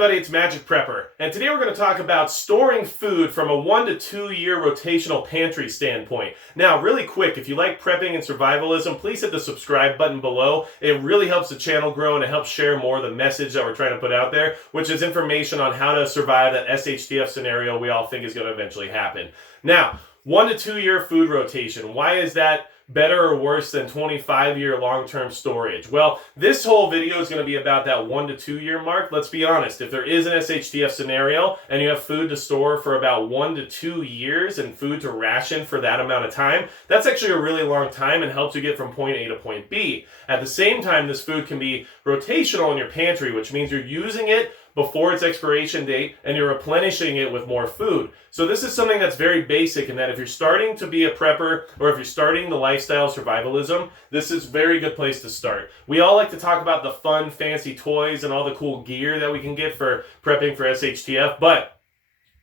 everybody, it's Magic Prepper, and today we're going to talk about storing food from a 1 to 2 year rotational pantry standpoint. Now, really quick, if you like prepping and survivalism, please hit the subscribe button below. It really helps the channel grow and it helps share more of the message that we're trying to put out there, which is information on how to survive that SHTF scenario we all think is going to eventually happen. Now, 1 to 2 year food rotation, why is that better or worse than 25-year long-term storage? Well, this whole video is going to be about that 1 to 2 year mark. Let's be honest, if there is an SHTF scenario and you have food to store for about 1 to 2 years and food to ration for that amount of time, that's actually a really long time and helps you get from point A to point B. At the same time, this food can be rotational in your pantry, which means you're using it before its expiration date and you're replenishing it with more food. So this is something that's very basic in that if you're starting to be a prepper or if you're starting the lifestyle survivalism, this is a very good place to start. We all like to talk about the fun, fancy toys and all the cool gear that we can get for prepping for SHTF, but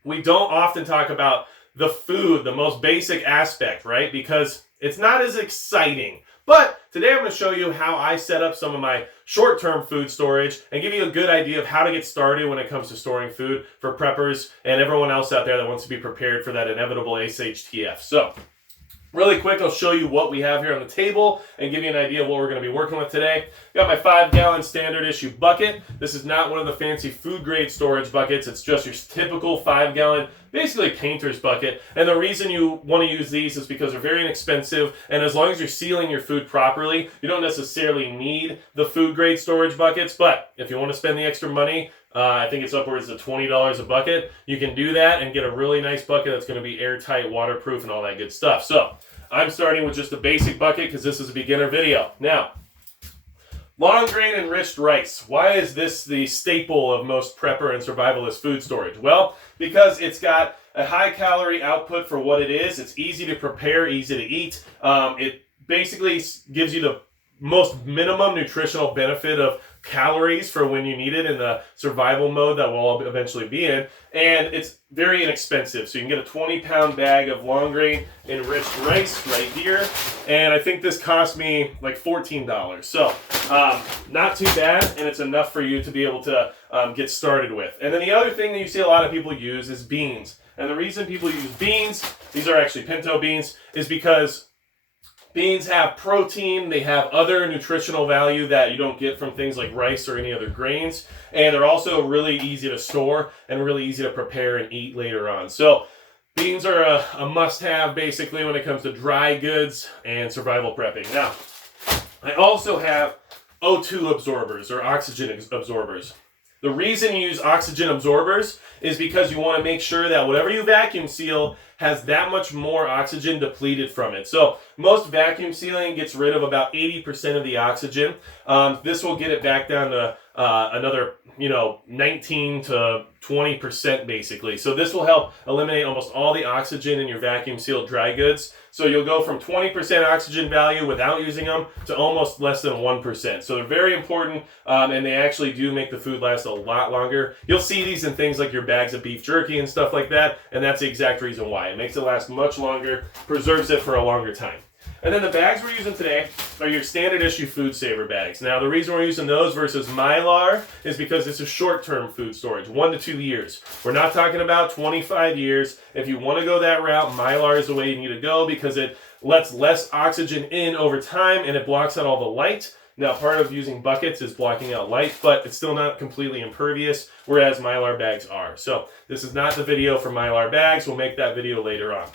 we don't often talk about the food, the most basic aspect, right? Because it's not as exciting. But today I'm going to show you how I set up some of my short-term food storage and give you a good idea of how to get started when it comes to storing food for preppers and everyone else out there that wants to be prepared for that inevitable SHTF. So, really quick, I'll show you what we have here on the table and give you an idea of what we're going to be working with today. Got my 5-gallon standard issue bucket. This is not one of the fancy food grade storage buckets. It's just your typical 5-gallon, basically painter's bucket. And the reason you want to use these is because they're very inexpensive, and as long as you're sealing your food properly, you don't necessarily need the food grade storage buckets. But if you want to spend the extra money, I think it's upwards of $20 a bucket. You can do that and get a really nice bucket that's going to be airtight, waterproof, and all that good stuff. So I'm starting with just a basic bucket because this is a beginner video. Now, long grain enriched rice. Why is this the staple of most prepper and survivalist food storage? Well, because it's got a high calorie output for what it is. It's easy to prepare, easy to eat. It basically gives you the most minimum nutritional benefit of calories for when you need it in the survival mode that we'll eventually be in, and it's very inexpensive. So you can get a 20-pound bag of long grain enriched rice right here, and I think this cost me like $14. So not too bad, and it's enough for you to be able to get started with. And then the other thing that you see a lot of people use is beans. And the reason people use beans, these are actually pinto beans, is because beans have protein, they have other nutritional value that you don't get from things like rice or any other grains, and they're also really easy to store and really easy to prepare and eat later on. So beans are a must-have basically when it comes to dry goods and survival prepping. Now, I also have O2 absorbers or oxygen absorbers. The reason you use oxygen absorbers is because you want to make sure that whatever you vacuum seal has that much more oxygen depleted from it. So most vacuum sealing gets rid of about 80% of the oxygen. This will get it back down to another 19 to 20% basically. So this will help eliminate almost all the oxygen in your vacuum sealed dry goods. So you'll go from 20% oxygen value without using them to almost less than 1%. So they're very important, and they actually do make the food last a lot longer. You'll see these in things like your bags of beef jerky and stuff like that, and that's the exact reason why. It makes it last much longer, preserves it for a longer time. And then the bags we're using today are your standard issue food saver bags. Now the reason we're using those versus Mylar is because this is short-term food storage, 1 to 2 years. We're not talking about 25 years. If you want to go that route, Mylar is the way you need to go because it lets less oxygen in over time and it blocks out all the light. Now part of using buckets is blocking out light, but it's still not completely impervious, whereas Mylar bags are. So this is not the video for Mylar bags. We'll make that video later on.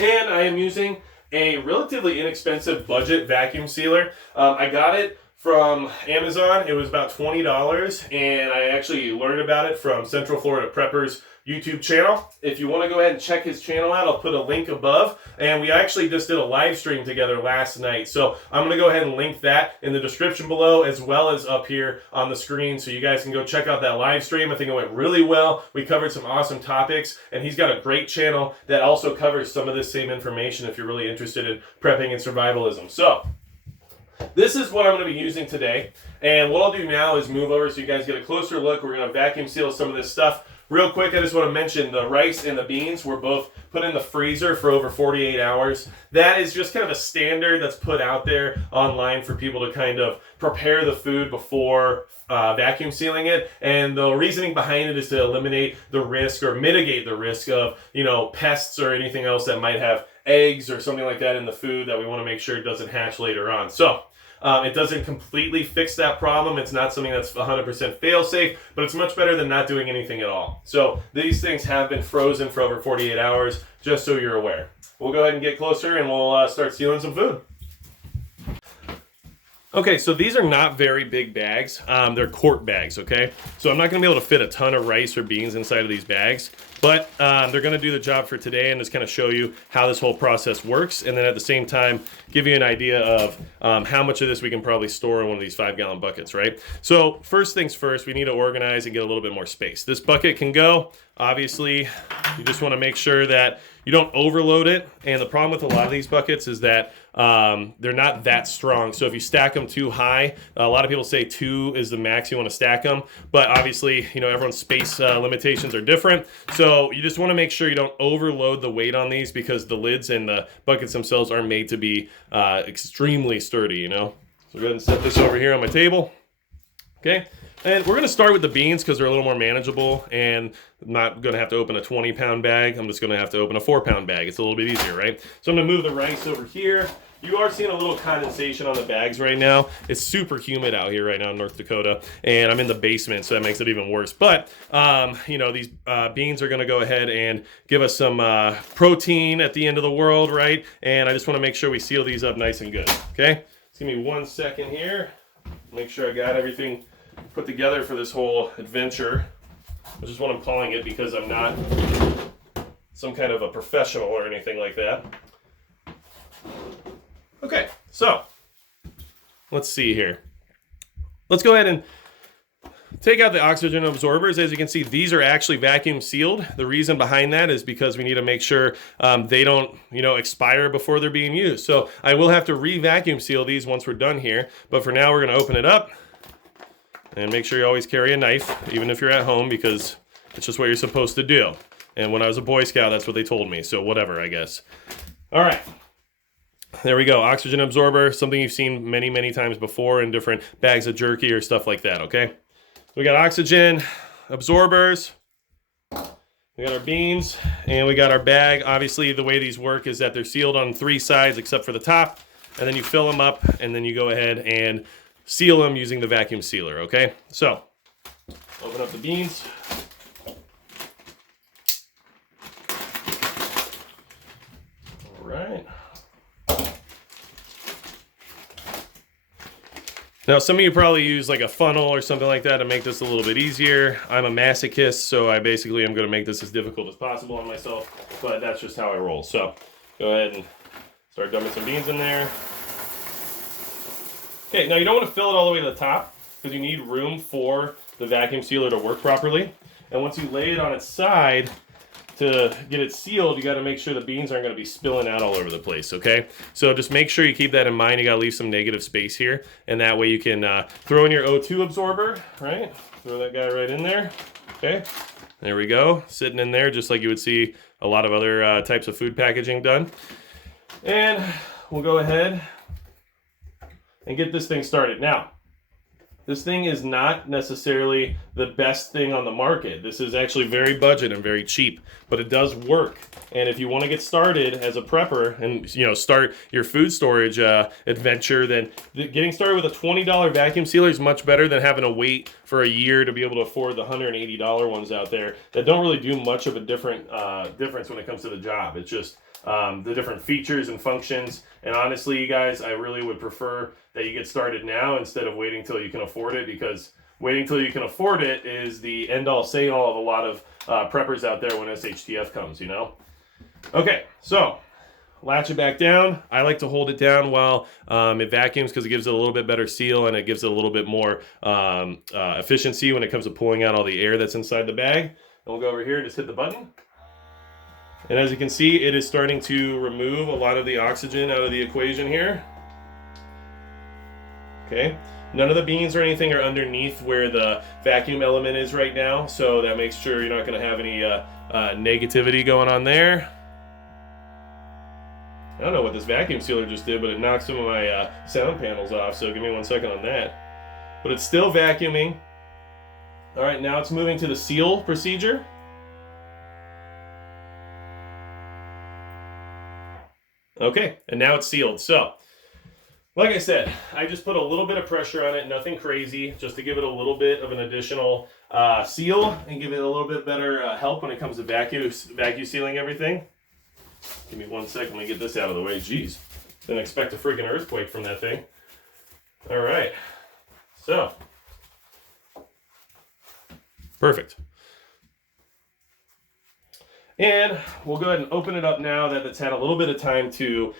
And I am using a relatively inexpensive budget vacuum sealer. I got it from Amazon. It was about $20, and I actually learned about it from Central Florida Prepper's YouTube channel. If you want to go ahead and check his channel out, I'll put a link above. And we actually just did a live stream together last night. So I'm going to go ahead and link that in the description below as well as up here on the screen so you guys can go check out that live stream. I think it went really well. We covered some awesome topics, and he's got a great channel that also covers some of this same information if you're really interested in prepping and survivalism. So this is what I'm going to be using today. And what I'll do now is move over so you guys get a closer look. We're going to vacuum seal some of this stuff real quick, I just want to mention the rice and the beans were both put in the freezer for over 48 hours. That is just kind of a standard that's put out there online for people to kind of prepare the food before vacuum sealing it. And the reasoning behind it is to eliminate the risk or mitigate the risk of, pests or anything else that might have eggs or something like that in the food that we want to make sure it doesn't hatch later on. So it doesn't completely fix that problem. It's not something that's 100% fail-safe, but it's much better than not doing anything at all. So these things have been frozen for over 48 hours, just so you're aware. We'll go ahead and get closer and we'll start sealing some food. Okay, so these are not very big bags. They're quart bags, okay? So I'm not gonna be able to fit a ton of rice or beans inside of these bags, but they're gonna do the job for today and just kind of show you how this whole process works, and then at the same time, give you an idea of how much of this we can probably store in one of these 5-gallon buckets, right? So first things first, we need to organize and get a little bit more space. This bucket can go. Obviously, you just wanna make sure that you don't overload it, and the problem with a lot of these buckets is that they're not that strong. So if you stack them too high, a lot of people say 2 is the max you want to stack them, but obviously, everyone's space limitations are different. So you just want to make sure you don't overload the weight on these, because the lids and the buckets themselves are made to be extremely sturdy, So go ahead and set this over here on my table. Okay. And we're going to start with the beans because they're a little more manageable, and I'm not going to have to open a 20-pound bag. I'm just going to have to open a 4-pound bag. It's a little bit easier, right? So I'm going to move the rice over here. You are seeing a little condensation on the bags right now. It's super humid out here right now in North Dakota, and I'm in the basement, so that makes it even worse. But, these beans are going to go ahead and give us some protein at the end of the world, right? And I just want to make sure we seal these up nice and good, okay? Just give me 1 second here. Make sure I got everything put together for this whole adventure, which is what I'm calling it because I'm not some kind of a professional or anything like that. Okay, so let's see here. Let's go ahead and take out the oxygen absorbers. As you can see, these are actually vacuum sealed. The reason behind that is because we need to make sure they don't, expire before they're being used. So I will have to re-vacuum seal these once we're done here, but for now we're going to open it up. And make sure you always carry a knife, even if you're at home, because it's just what you're supposed to do. And when I was a Boy Scout, that's what they told me. So whatever, I guess. All right. There we go. Oxygen absorber, something you've seen many, many times before in different bags of jerky or stuff like that, okay? We got oxygen absorbers. We got our beans, and we got our bag. Obviously, the way these work is that they're sealed on 3 sides except for the top. And then you fill them up, and then you go ahead and seal them using the vacuum sealer, okay? So, open up the beans. All right. Now, some of you probably use like a funnel or something like that to make this a little bit easier. I'm a masochist, so I basically am going to make this as difficult as possible on myself, but that's just how I roll. So, go ahead and start dumping some beans in there. Okay, now you don't want to fill it all the way to the top because you need room for the vacuum sealer to work properly. And once you lay it on its side to get it sealed, you got to make sure the beans aren't going to be spilling out all over the place, okay? So just make sure you keep that in mind. You got to leave some negative space here, and that way you can throw in your O2 absorber, right? Throw that guy right in there, okay? There we go, sitting in there just like you would see a lot of other types of food packaging done. And we'll go ahead and get this thing started. Now, this thing is not necessarily the best thing on the market. This is actually very budget and very cheap, but it does work. And if you want to get started as a prepper and start your food storage adventure, then getting started with a $20 vacuum sealer is much better than having to wait for a year to be able to afford the $180 ones out there that don't really do much of a difference when it comes to the job. It's just the different features and functions. And honestly, you guys, I really would prefer that you get started now instead of waiting till you can afford it, because waiting till you can afford it is the end-all say-all of a lot of preppers out there when SHTF comes, Okay, so latch it back down. I like to hold it down while it vacuums because it gives it a little bit better seal and it gives it a little bit more efficiency when it comes to pulling out all the air that's inside the bag. And we'll go over here and just hit the button. And as you can see, it is starting to remove a lot of the oxygen out of the equation here. Okay, none of the beans or anything are underneath where the vacuum element is right now, so that makes sure you're not going to have any negativity going on there. I don't know what this vacuum sealer just did, but it knocked some of my sound panels off, so give me 1 second on that. But it's still vacuuming. All right, now it's moving to the seal procedure. Okay, and now it's sealed. So, like I said, I just put a little bit of pressure on it, nothing crazy, just to give it a little bit of an additional seal and give it a little bit better help when it comes to vacuum sealing everything. Give me 1 second, let me get this out of the way. Jeez, didn't expect a freaking earthquake from that thing. All right, so, perfect. And we'll go ahead and open it up now that it's had a little bit of time to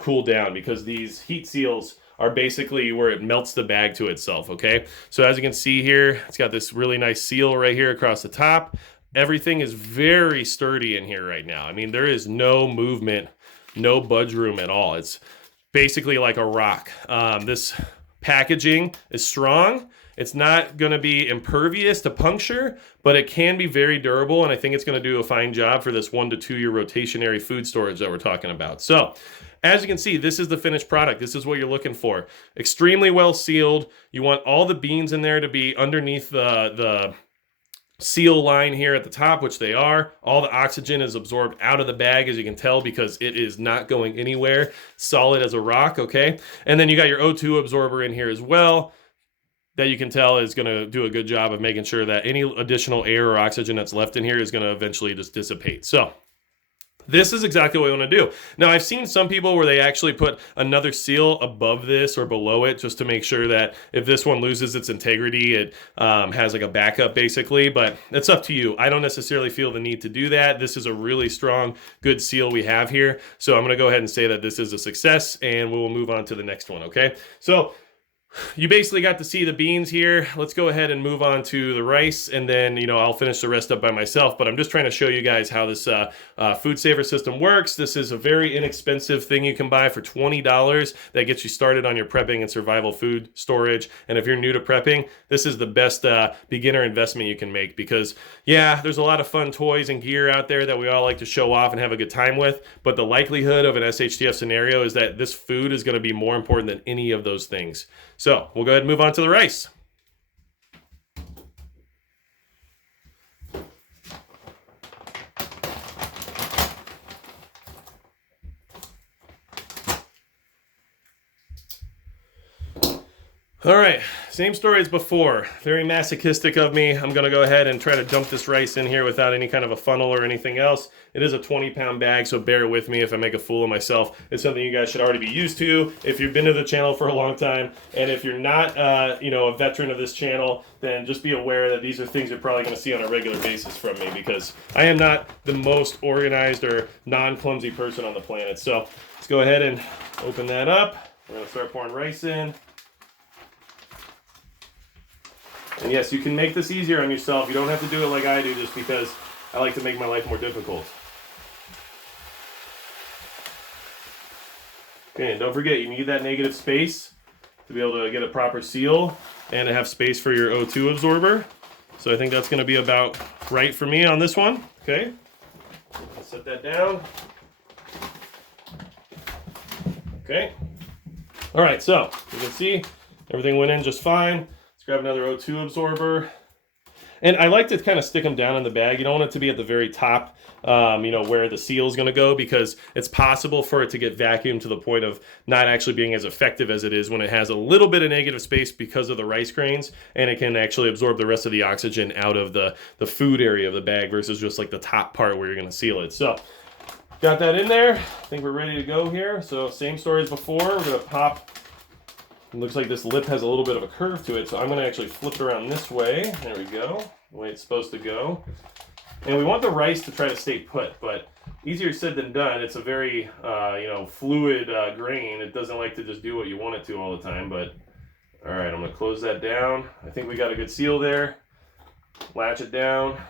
cool down, because these heat seals are basically where it melts the bag to itself, okay? So as you can see here, it's got this really nice seal right here across the top. Everything is very sturdy in here right now. I mean, there is no movement, no budge room at all. It's basically like a rock. This packaging is strong. It's not going to be impervious to puncture, but it can be very durable, and I think it's going to do a fine job for this 1 to 2 year rotationary food storage that we're talking about. So, as you can see, this is the finished product. This is what you're looking for. Extremely well sealed. You want all the beans in there to be underneath the seal line here at the top, which they are. All the oxygen is absorbed out of the bag, as you can tell, because it is not going anywhere. Solid as a rock, okay? And then you got your O2 absorber in here as well, that you can tell is going to do a good job of making sure that any additional air or oxygen that's left in here is going to eventually just dissipate. So this is exactly what we want to do. Now, I've seen some people where they actually put another seal above this or below it just to make sure that if this one loses its integrity, it has like a backup basically, but it's up to you. I don't necessarily feel the need to do that. This is a really strong, good seal we have here. So I'm going to go ahead and say that this is a success, and we will move on to the next one, okay? So you basically got to see the beans here. Let's go ahead and move on to the rice, and then, I'll finish the rest up by myself, but I'm just trying to show you guys how this food saver system works. This is a very inexpensive thing you can buy for $20 that gets you started on your prepping and survival food storage. And if you're new to prepping, this is the best beginner investment you can make, because yeah, there's a lot of fun toys and gear out there that we all like to show off and have a good time with, but the likelihood of an SHTF scenario is that this food is going to be more important than any of those things. So we'll go ahead and move on to the rice. All right, same story as before. Very masochistic of me. I'm gonna go ahead and try to dump this rice in here without any kind of a funnel or anything else. It is a 20-pound bag, so bear with me if I make a fool of myself. It's something you guys should already be used to if you've been to the channel for a long time. And if you're not, a veteran of this channel, then just be aware that these are things you're probably gonna see on a regular basis from me, because I am not the most organized or non-clumsy person on the planet. So let's go ahead and open that up. We're gonna start pouring rice in. And yes, you can make this easier on yourself. You don't have to do it like I do, just because I like to make my life more difficult. Okay, and don't forget, you need that negative space to be able to get a proper seal and to have space for your O2 absorber. So I think that's going to be about right for me on this one. Okay, I'll set that down. Okay. All right, so you can see everything went in just fine. Grab another O2 absorber. And I like to kind of stick them down in the bag. You don't want it to be at the very top, where the seal is going to go, because it's possible for it to get vacuumed to the point of not actually being as effective as it is when it has a little bit of negative space because of the rice grains, and it can actually absorb the rest of the oxygen out of the food area of the bag versus just like the top part where you're going to seal it. So, got that in there. I think we're ready to go here. So, same story as before. We're going to pop. It looks like this lip has a little bit of a curve to it, so I'm going to actually flip it around this way. There we go, the way it's supposed to go. And we want the rice to try to stay put, but easier said than done. It's a very, fluid grain. It doesn't like to just do what you want it to all the time, but all right, I'm going to close that down. I think we got a good seal there. Latch it down.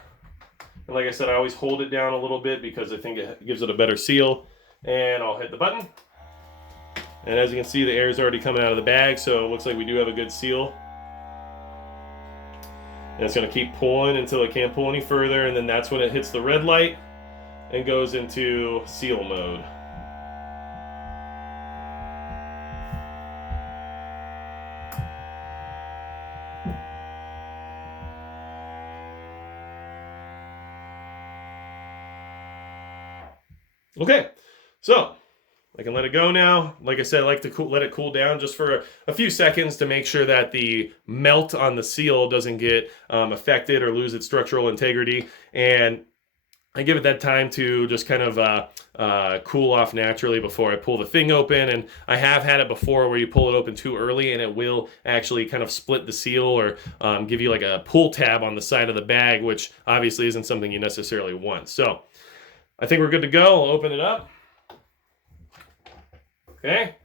And like I said, I always hold it down a little bit because I think it gives it a better seal. And I'll hit the button. And as you can see, the air is already coming out of the bag, so it looks like we do have a good seal. And it's going to keep pulling until it can't pull any further, and then that's when it hits the red light and goes into seal mode. Okay, so I can let it go now. Like I said, I like to let it cool down just for a few seconds to make sure that the melt on the seal doesn't get affected or lose its structural integrity. And I give it that time to just kind of cool off naturally before I pull the thing open. And I have had it before where you pull it open too early and it will actually kind of split the seal or give you like a pull tab on the side of the bag, which obviously isn't something you necessarily want. So I think we're good to go. I'll open it up. Okay.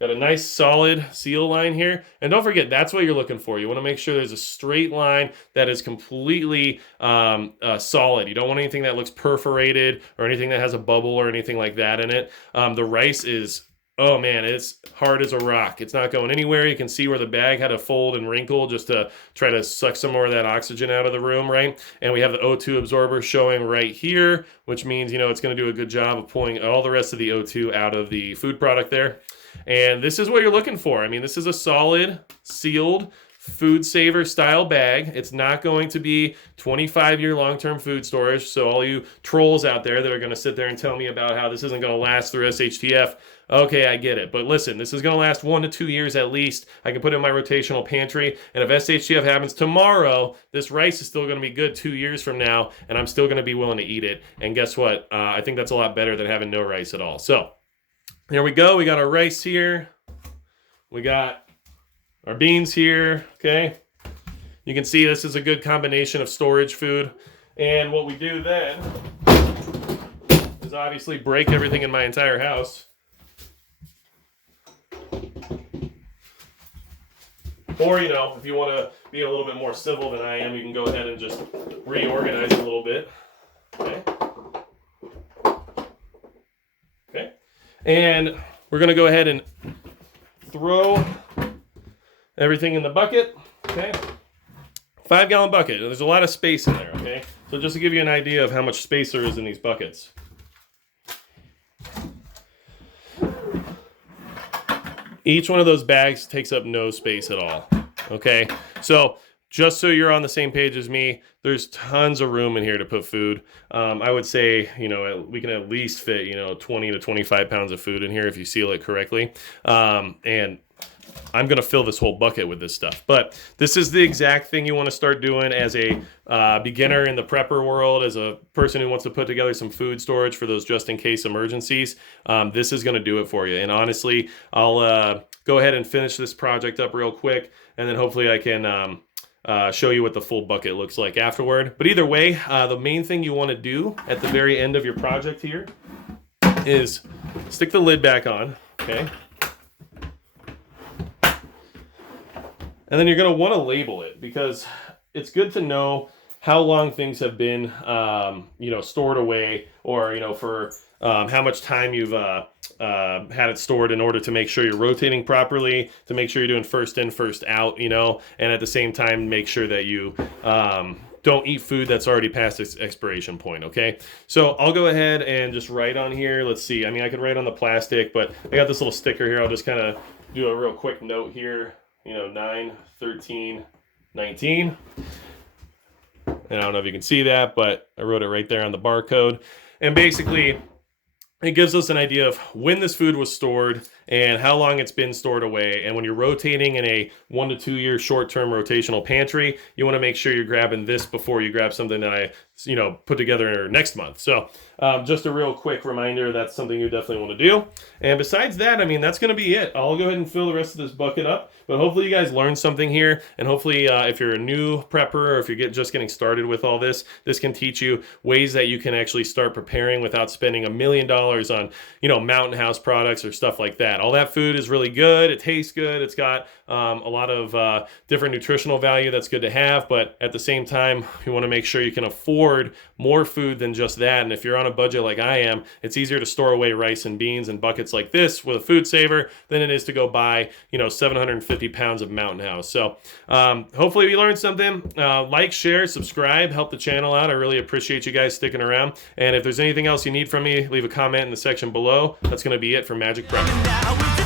Got a nice solid seal line here. And don't forget, that's what you're looking for. You want to make sure there's a straight line that is completely solid. You don't want anything that looks perforated or anything that has a bubble or anything like that in it. The rice is, oh man, it's hard as a rock. It's not going anywhere. You can see where the bag had to fold and wrinkle just to try to suck some more of that oxygen out of the room, right? And we have the O2 absorber showing right here, which means, you know, it's going to do a good job of pulling all the rest of the O2 out of the food product there. And this is what you're looking for. I mean, this is a solid, sealed, food saver style bag. It's not going to be 25-year long-term food storage. So all you trolls out there that are going to sit there and tell me about how this isn't going to last through SHTF, okay, I get it. But listen, this is going to last 1 to 2 years at least. I can put it in my rotational pantry. And if SHTF happens tomorrow, this rice is still going to be good 2 years from now. And I'm still going to be willing to eat it. And guess what? I think that's a lot better than having no rice at all. So here we go. We got our rice here. We got our beans here. Okay. You can see this is a good combination of storage food. And what we do then is obviously break everything in my entire house. Or, you know, if you want to be a little bit more civil than I am, you can go ahead and just reorganize it a little bit. Okay. Okay. And we're going to go ahead and throw everything in the bucket. Okay. 5-gallon bucket. There's a lot of space in there. Okay. So just to give you an idea of how much space there is in these buckets. Each one of those bags takes up no space at all. Okay. So just so you're on the same page as me, there's tons of room in here to put food. I would say, you know, we can at least fit, you know, 20 to 25 pounds of food in here if you seal it correctly. And I'm going to fill this whole bucket with this stuff. But this is the exact thing you want to start doing as a beginner in the prepper world, as a person who wants to put together some food storage for those just-in-case emergencies. This is going to do it for you. And honestly, I'll go ahead and finish this project up real quick, and then hopefully I can show you what the full bucket looks like afterward. But either way, the main thing you want to do at the very end of your project here is stick the lid back on, okay? And then you're going to want to label it, because it's good to know how long things have been, you know, stored away, or, you know, for how much time you've had it stored, in order to make sure you're rotating properly, to make sure you're doing first in, first out, you know, and at the same time, make sure that you don't eat food that's already past its expiration point, okay? So I'll go ahead and just write on here. Let's see. I mean, I could write on the plastic, but I got this little sticker here. I'll just kind of do a real quick note here. You know, 9/13/19. And I don't know if you can see that, but I wrote it right there on the barcode. And basically, it gives us an idea of when this food was stored and how long it's been stored away. And when you're rotating in a 1 to 2 year short-term rotational pantry, you want to make sure you're grabbing this before you grab something that I, you know, put together next month. So just a real quick reminder, that's something you definitely want to do. And besides that, I mean, that's going to be it. I'll go ahead and fill the rest of this bucket up. But hopefully you guys learned something here. And hopefully if you're a new prepper, or if you're just getting started with all this, this can teach you ways that you can actually start preparing without spending $1 million on, you know, Mountain House products or stuff like that. All that food is really good. It tastes good. It's got a lot of different nutritional value that's good to have, but at the same time, you want to make sure you can afford more food than just that. And if you're on a budget like I am, it's easier to store away rice and beans in buckets like this with a food saver than it is to go buy, 750 pounds of Mountain House. So hopefully you learned something. Like, share, subscribe, help the channel out. I really appreciate you guys sticking around. And if there's anything else you need from me, leave a comment in the section below. That's going to be it for Magic Prep.